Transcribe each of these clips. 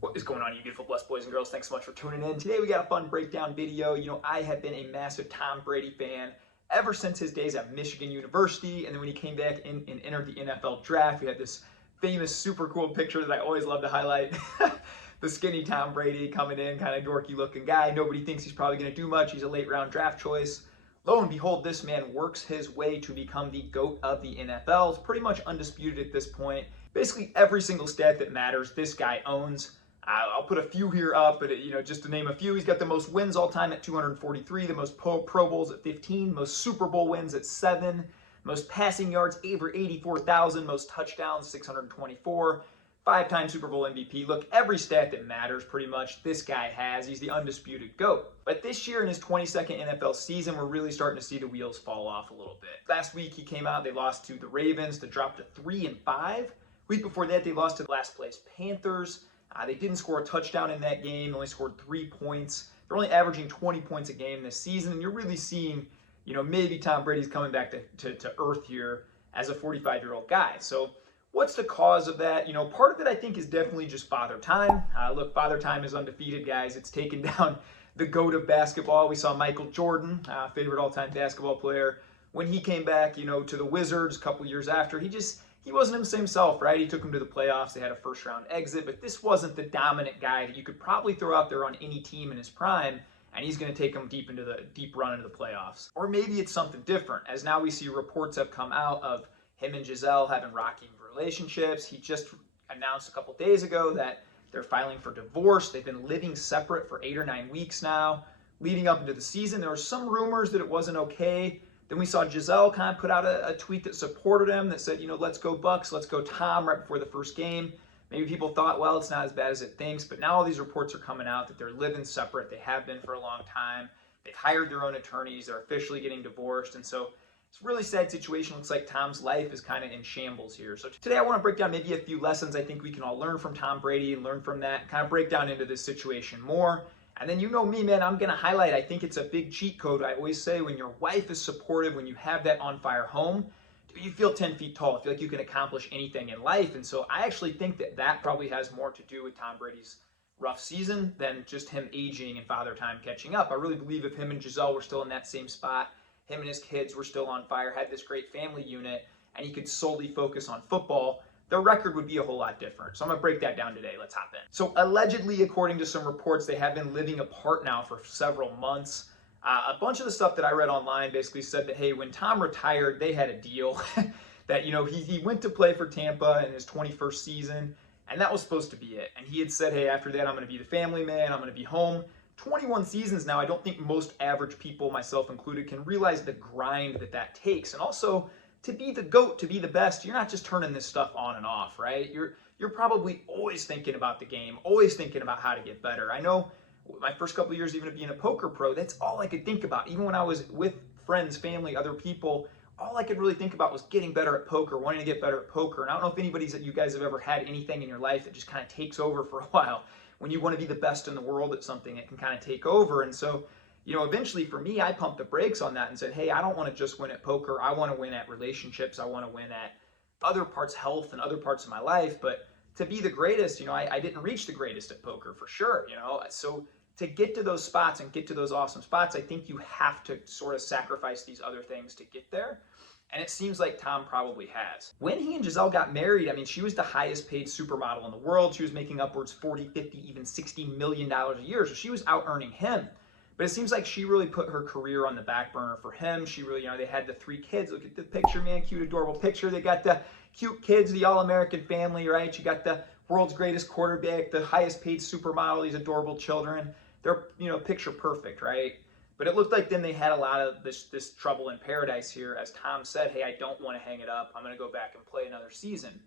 What is going on, you beautiful blessed boys and girls? Thanks so much for tuning in. Today we got a fun breakdown video. I have been a massive Tom Brady fan ever since his days at Michigan University, and then when he came back and entered the NFL draft, we had this famous super cool picture that I always love to highlight. The skinny Tom Brady coming in, kind of dorky looking guy. Nobody thinks he's probably going to do much. He's a late round draft choice. Lo and behold, this man works his way to become the GOAT of the NFL. It's pretty much undisputed at this point. Basically every single stat that matters, this guy owns. I'll put a few here up, but just to name a few, he's got the most wins all time at 243, the most Pro Bowls at 15, most Super Bowl wins at 7, most passing yards over 84,000, most touchdowns 624, 5-time Super Bowl MVP. Look, every stat that matters pretty much this guy has. He's the undisputed GOAT. But this year in his 22nd NFL season, we're really starting to see the wheels fall off a little bit. Last week he came out, they lost to the Ravens to drop to 3-5. Week before that, they lost to the last place Panthers. They didn't score a touchdown in that game, only scored 3 points. They're only averaging 20 points a game this season, and you're really seeing, maybe Tom Brady's coming back to earth here as a 45-year-old guy. So what's the cause of that? Part of it I think is definitely just Father Time. Look, Father Time is undefeated, guys. It's taken down the GOAT of basketball. We saw Michael Jordan, favorite all-time basketball player. When he came back, to the Wizards a couple years after, he wasn't himself, right? He took him to the playoffs. They had a first-round exit, but this wasn't the dominant guy that you could probably throw out there on any team in his prime, and he's going to take them deep run into the playoffs. Or maybe it's something different, as now we see reports have come out of him and Giselle having rocky relationships. He just announced a couple days ago that they're filing for divorce. They've been living separate for 8 or 9 weeks now. Leading up into the season, there were some rumors that it wasn't okay. Then we saw Giselle kind of put out a tweet that supported him, that said, let's go Bucks, let's go Tom, right before the first game. Maybe people thought, well, it's not as bad as it thinks, but now all these reports are coming out that they're living separate. They have been for a long time. They've hired their own attorneys. They're officially getting divorced. And so it's a really sad situation. Looks like Tom's life is kind of in shambles here. So today I want to break down maybe a few lessons I think we can all learn from Tom Brady and learn from that, kind of break down into this situation more. And then you know me, man, I'm going to highlight, I think it's a big cheat code. I always say when your wife is supportive, when you have that on-fire home, you feel 10 feet tall. I feel like you can accomplish anything in life. And so I actually think that probably has more to do with Tom Brady's rough season than just him aging and Father Time catching up. I really believe if him and Giselle were still in that same spot, him and his kids were still on fire, had this great family unit, and he could solely focus on football, their record would be a whole lot different. So I'm gonna break that down today. Let's hop in. So allegedly, according to some reports, they have been living apart now for several months. A bunch of the stuff that I read online basically said that, hey, when Tom retired, they had a deal that, he went to play for Tampa in his 21st season, and that was supposed to be it. And he had said, hey, after that, I'm gonna be the family man, I'm gonna be home. 21 seasons now, I don't think most average people, myself included, can realize the grind that takes. And also, to be the GOAT, to be the best, you're not just turning this stuff on and off, right? You're probably always thinking about the game, always thinking about how to get better. I know my first couple of years, even of being a poker pro, that's all I could think about. Even when I was with friends, family, other people, all I could really think about was getting better at poker, wanting to get better at poker. And I don't know if you guys have ever had anything in your life that just kind of takes over for a while. When you want to be the best in the world at something, it can kind of take over. And so, eventually for me, I pumped the brakes on that and said, hey, I don't want to just win at poker. I want to win at relationships. I want to win at other parts, health and other parts of my life. But to be the greatest, I didn't reach the greatest at poker for sure, So to get to those spots and get to those awesome spots, I think you have to sort of sacrifice these other things to get there. And it seems like Tom probably has. When he and Giselle got married, she was the highest paid supermodel in the world. She was making upwards 40, 50, even $60 million a year. So she was out earning him. But it seems like she really put her career on the back burner for him. She really, they had the 3 kids. Look at the picture, man, cute, adorable picture. They got the cute kids, the all-American family, right? You got the world's greatest quarterback, the highest paid supermodel, these adorable children. They're, picture perfect, right? But it looked like then they had a lot of this trouble in paradise here, as Tom said, hey, I don't want to hang it up. I'm going to go back and play another season.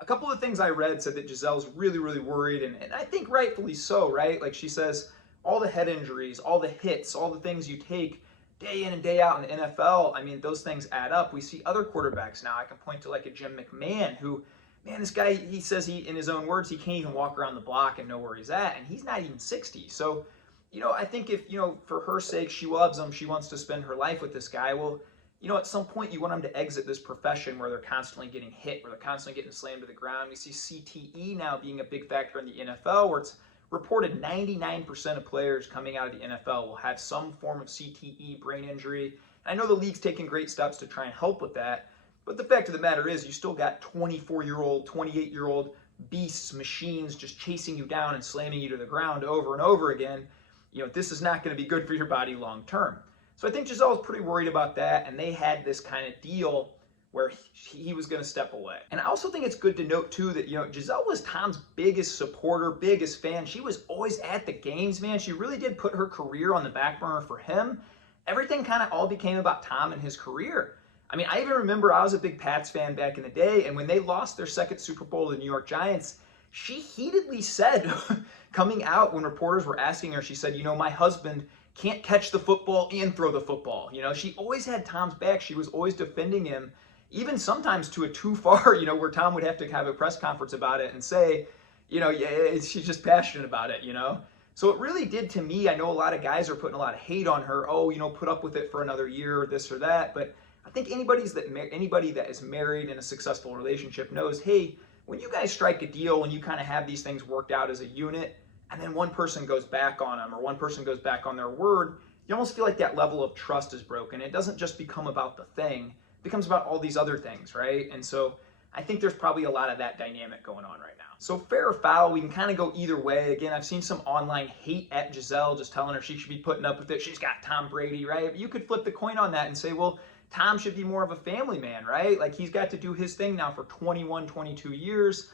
A couple of things I read said that Giselle's really, really worried, and I think rightfully so, right? Like she says, all the head injuries, all the hits, all the things you take day in and day out in the NFL, those things add up. We see other quarterbacks now. I can point to like a Jim McMahon who, man, this guy, he says in his own words, he can't even walk around the block and know where he's at, and he's not even 60. So, I think if, for her sake, she loves him, she wants to spend her life with this guy, well, at some point you want them to exit this profession where they're constantly getting hit, where they're constantly getting slammed to the ground. You see CTE now being a big factor in the NFL, where it's reported 99% of players coming out of the NFL will have some form of CTE, brain injury. And I know the league's taking great steps to try and help with that, but the fact of the matter is you still got 24-year-old, 28-year-old beasts, machines just chasing you down and slamming you to the ground over and over again. This is not going to be good for your body long term. So I think Giselle was pretty worried about that, and they had this kind of deal where he was going to step away. And I also think it's good to note too that, Giselle was Tom's biggest supporter, biggest fan. She was always at the games, man. She really did put her career on the back burner for him. Everything kind of all became about Tom and his career. I mean, I even remember I was a big Pats fan back in the day, and when they lost their second Super Bowl to the New York Giants, she heatedly said, coming out when reporters were asking her, she said, my husband can't catch the football and throw the football. She always had Tom's back. She was always defending him, even sometimes to a too far, where Tom would have to have a press conference about it and say, yeah, she's just passionate about it, So it really did to me. I know a lot of guys are putting a lot of hate on her. Oh, put up with it for another year or this or that. But I think anybody that is married in a successful relationship knows, hey, when you guys strike a deal, when you kind of have these things worked out as a unit, and then one person goes back on them or one person goes back on their word, you almost feel like that level of trust is broken. It doesn't just become about the thing. It becomes about all these other things, right? And so I think there's probably a lot of that dynamic going on right now. So fair or foul, we can kind of go either way. Again, I've seen some online hate at Giselle, just telling her she should be putting up with it. She's got Tom Brady, right? You could flip the coin on that and say, well, Tom should be more of a family man, right? Like he's got to do his thing now for 21, 22 years.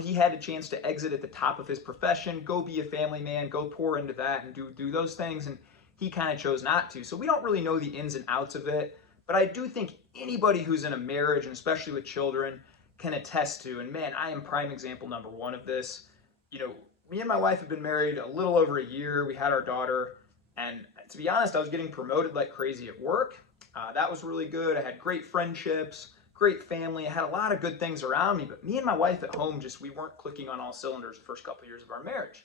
He had a chance to exit at the top of his profession, go be a family man, go pour into that and do those things. And he kind of chose not to. So we don't really know the ins and outs of it. But I do think anybody who's in a marriage, and especially with children, can attest to, and man, I am prime example number one of this. Me and my wife have been married a little over a year. We had our daughter. And to be honest, I was getting promoted like crazy at work. That was really good. I had great friendships, great family. I had a lot of good things around me, but me and my wife at home, we weren't clicking on all cylinders the first couple of years of our marriage.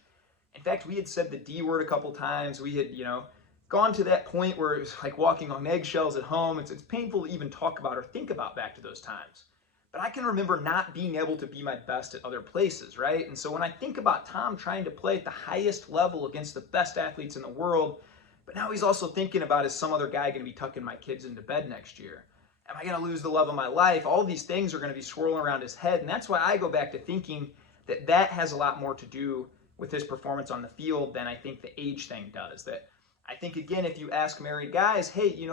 In fact, we had said the D word a couple times. We had, gone to that point where it was like walking on eggshells at home. It's painful to even talk about or think about back to those times. But I can remember not being able to be my best at other places, right? And so when I think about Tom trying to play at the highest level against the best athletes in the world, but now he's also thinking about, is some other guy going to be tucking my kids into bed next year? Am I going to lose the love of my life? All these things are going to be swirling around his head. And that's why I go back to thinking that has a lot more to do with his performance on the field than I think the age thing does. That I think, again, if you ask married guys, hey,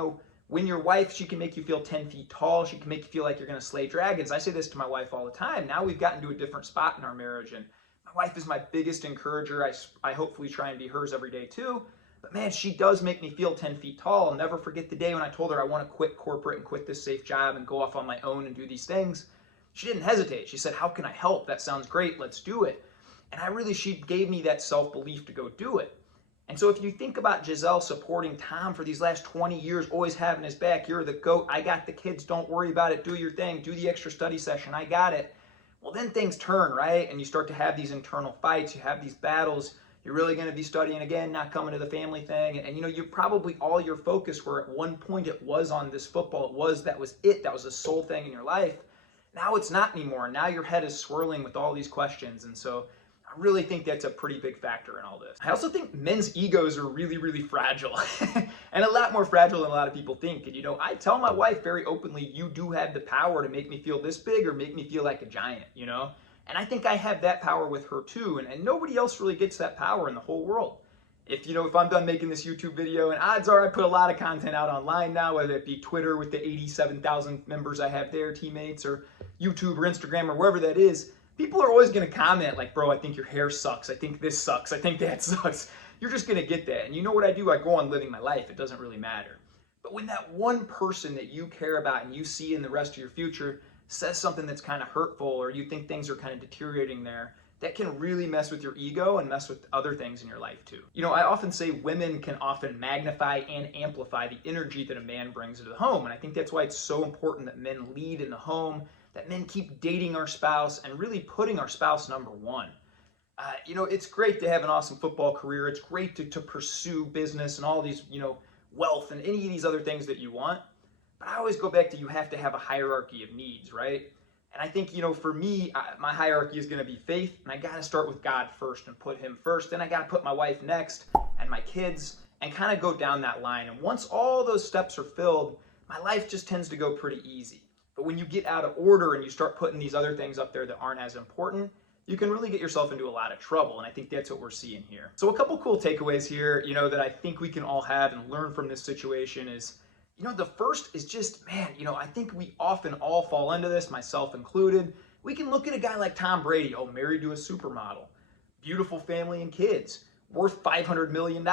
when your wife, she can make you feel 10 feet tall. She can make you feel like you're going to slay dragons. I say this to my wife all the time. Now we've gotten to a different spot in our marriage. And my wife is my biggest encourager. I hopefully try and be hers every day too. But man, she does make me feel 10 feet tall. I'll never forget the day when I told her I want to quit corporate and quit this safe job and go off on my own and do these things. She didn't hesitate. She said, how can I help? That sounds great. Let's do it. And she gave me that self-belief to go do it. And so if you think about Giselle supporting Tom for these last 20 years, always having his back, you're the GOAT, I got the kids, don't worry about it, do your thing, do the extra study session, I got it. Well, then things turn, right? And you start to have these internal fights, you have these battles. You're really going to be studying again, not coming to the family thing. And you probably all your focus where at one point it was on this football. That was the sole thing in your life. Now it's not anymore. Now your head is swirling with all these questions. And so I really think that's a pretty big factor in all this. I also think men's egos are really, really fragile and a lot more fragile than a lot of people think. And, I tell my wife very openly, you do have the power to make me feel this big or make me feel like a giant, And I think I have that power with her too. And nobody else really gets that power in the whole world. If I'm done making this YouTube video, and odds are I put a lot of content out online now, whether it be Twitter with the 87,000 members I have there, teammates, or YouTube or Instagram or wherever that is, people are always going to comment like, bro, I think your hair sucks. I think this sucks. I think that sucks. You're just going to get that. And you know what I do? I go on living my life. It doesn't really matter. But when that one person that you care about and you see in the rest of your future says something that's kind of hurtful, or you think things are kind of deteriorating there, that can really mess with your ego and mess with other things in your life too. I often say women can often magnify and amplify the energy that a man brings into the home. And I think that's why it's so important that men lead in the home, that men keep dating our spouse and really putting our spouse number one. It's great to have an awesome football career. It's great to pursue business and all these, wealth and any of these other things that you want. But I always go back to you have to have a hierarchy of needs, right? And I think, for me, my hierarchy is going to be faith, and I got to start with God first and put him first. Then I got to put my wife next and my kids and kind of go down that line. And once all those steps are filled, my life just tends to go pretty easy. But when you get out of order and you start putting these other things up there that aren't as important, you can really get yourself into a lot of trouble. And I think that's what we're seeing here. So a couple cool takeaways here, that I think we can all have and learn from this situation is, the first is just, man, I think we often all fall into this, myself included. We can look at a guy like Tom Brady, married to a supermodel, beautiful family and kids, worth $500 million,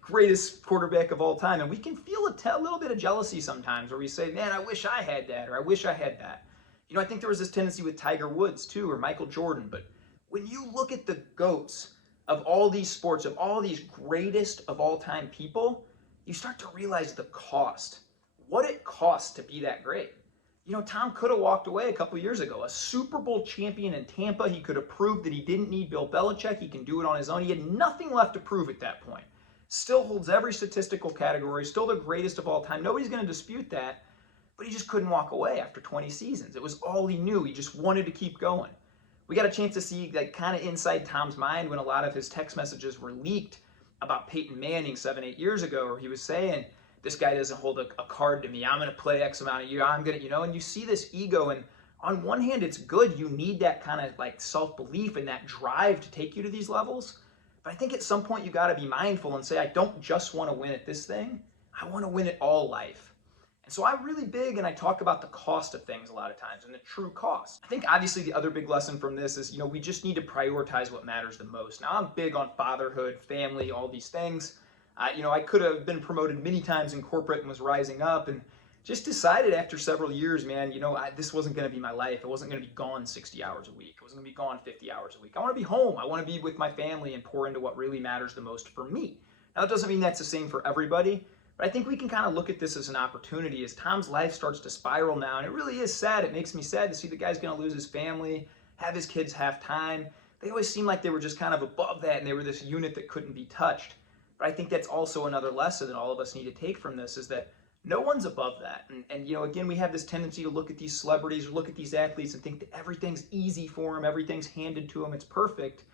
greatest quarterback of all time. And we can feel a little bit of jealousy sometimes where we say, man, I wish I had that, or I wish I had that. I think there was this tendency with Tiger Woods too, or Michael Jordan. But when you look at the GOATs of all these sports, of all these greatest of all time people, you start to realize the cost, what it costs to be that great. Tom could have walked away a couple years ago, a Super Bowl champion in Tampa. He could have proved that he didn't need Bill Belichick. He can do it on his own. He had nothing left to prove at that point. Still holds every statistical category, still the greatest of all time. Nobody's going to dispute that, but he just couldn't walk away after 20 seasons. It was all he knew. He just wanted to keep going. We got a chance to see kind of inside Tom's mind when a lot of his text messages were leaked about Peyton Manning 7-8 years ago, where he was saying, this guy doesn't hold a card to me. I'm going to play X amount of years. I'm going to, and you see this ego. And on one hand, it's good. You need that kind of self-belief and that drive to take you to these levels. But I think at some point you got to be mindful and say, I don't just want to win at this thing. I want to win at all life. And so I'm really big, and I talk about the cost of things a lot of times and the true cost. I think obviously the other big lesson from this is, we just need to prioritize what matters the most. Now I'm big on fatherhood, family, all these things. I could have been promoted many times in corporate and was rising up, and just decided after several years, man, this wasn't going to be my life. I wasn't going to be gone 60 hours a week. I wasn't going to be gone 50 hours a week. I want to be home. I want to be with my family and pour into what really matters the most for me. Now, that doesn't mean that's the same for everybody, but I think we can kind of look at this as an opportunity as Tom's life starts to spiral now, and it really is sad. It makes me sad to see the guy's going to lose his family, have his kids half time. They always seemed like they were just kind of above that, and they were this unit that couldn't be touched. But I think that's also another lesson that all of us need to take from this is that no one's above that. And again, we have this tendency to look at these celebrities or look at these athletes and think that everything's easy for them, everything's handed to them, it's perfect.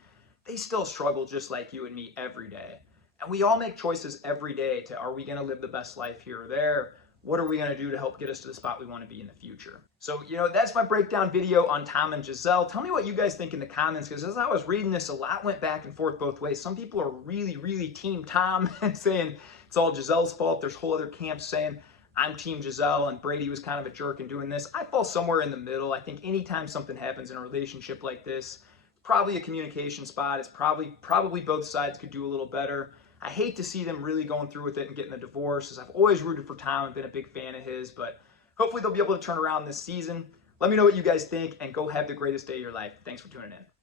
They still struggle just like you and me every day. And we all make choices every day to, are we going to live the best life here or there? What are we going to do to help get us to the spot we want to be in the future? So, that's my breakdown video on Tom and Giselle. Tell me what you guys think in the comments, because as I was reading this, a lot went back and forth both ways. Some people are really, really team Tom and saying it's all Giselle's fault. There's whole other camps saying I'm team Giselle and Brady was kind of a jerk in doing this. I fall somewhere in the middle. I think anytime something happens in a relationship like this, it's probably a communication spot. It's probably both sides could do a little better. I hate to see them really going through with it and getting a divorce, as I've always rooted for Tom and been a big fan of his, but hopefully they'll be able to turn around this season. Let me know what you guys think, and go have the greatest day of your life. Thanks for tuning in.